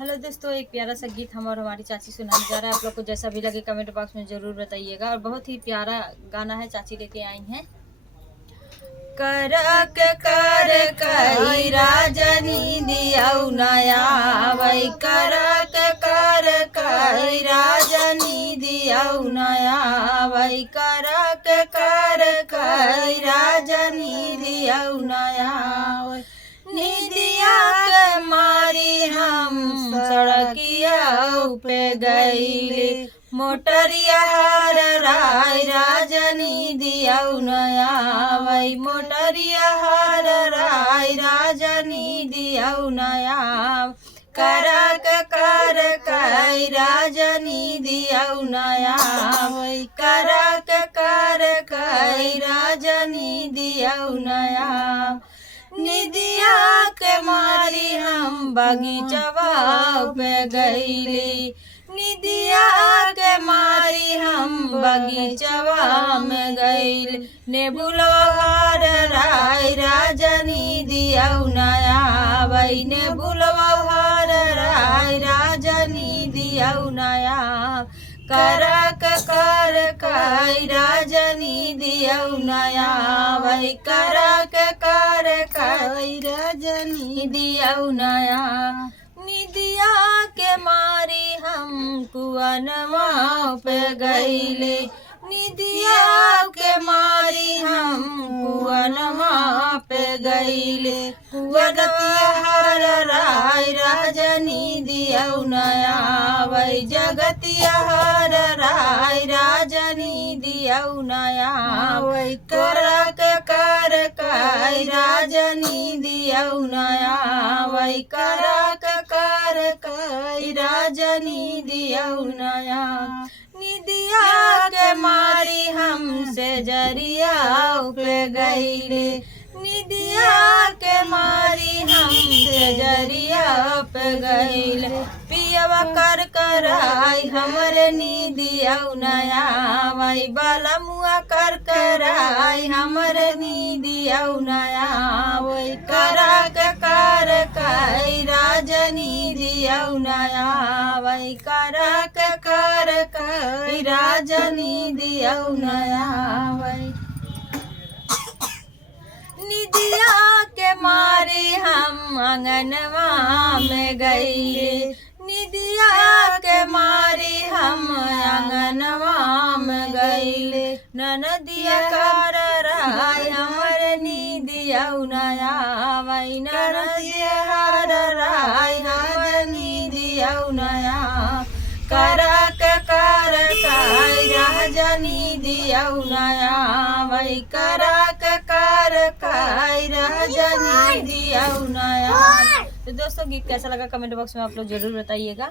Hello दोस्तों, एक प्यारा सा गीत हम और हमारी चाची सुनाने जा रहा है। आप लोग को जैसा भी लगे कमेंट बॉक्स में ज़रूर बताइएगा। और बहुत ही प्यारा गाना है, चाची लेके आई हैं। करक कर कई राजनी दियाऊ नया वही करक कर कई राजनी दियाऊ नया वही करक कर कई राजनी दियाऊ नया निदिया के मारी हम सड़किया पे गईले मोटरिया हर राय राजनी दियाऊ नया वही मोटरिया हर राय राजनी दियाऊ नया करक कर कई राजनी दियाऊ नया वही करक कर कई राजनी दियाऊ नया निदिया के मारी हम बगीचवा पे गईली निदिया के मारी हम बगीचवा में गईल ने बुलवार राय राजनी दियाऊ नया वही ने बुलवार राय राजनी दियाऊ नया करक कर कई राजनी दियाऊ नया वही करक कर कई राजनी दियाऊ नया निदिया के मारी हम कुअनवा पे गईले निदिया के मारी हम कुअनवा पे गईले कुअनवा हर राय राजनी दियाऊ नया वही जगतिया हर राय राजनी दियाऊ नया वही करक कर कई राजनी दियाऊ नया वही करक कर कई राजनी दियाऊ नया निदिया के मारी हम से जरिया पे गईले निदिया के मारी हम से जरिया पे गईले पियवा कर कराई हमरे निदियाऊ नया वही बालमुआ कर कराई हमरे निदियाऊ नया वही करक कर कई राजनी दियाऊ नया वही करक कर कई राजनी दियाऊ नया वही निदिया के मारे हम आंगनवा में गईले निदिया के मारे हम आंगनवा में गईले ननदिया कर राय हमरे निदियाऊ नया वही ननदिया हर राय हमरे निदियाऊ नया करक कर कई राजनी दियाऊ नया वही करक कर कई राजनी दियाऊ नया। तो दोस्तों, गीत कैसा लगा कमेंट बॉक्स में आप लोग जरूर बताइएगा।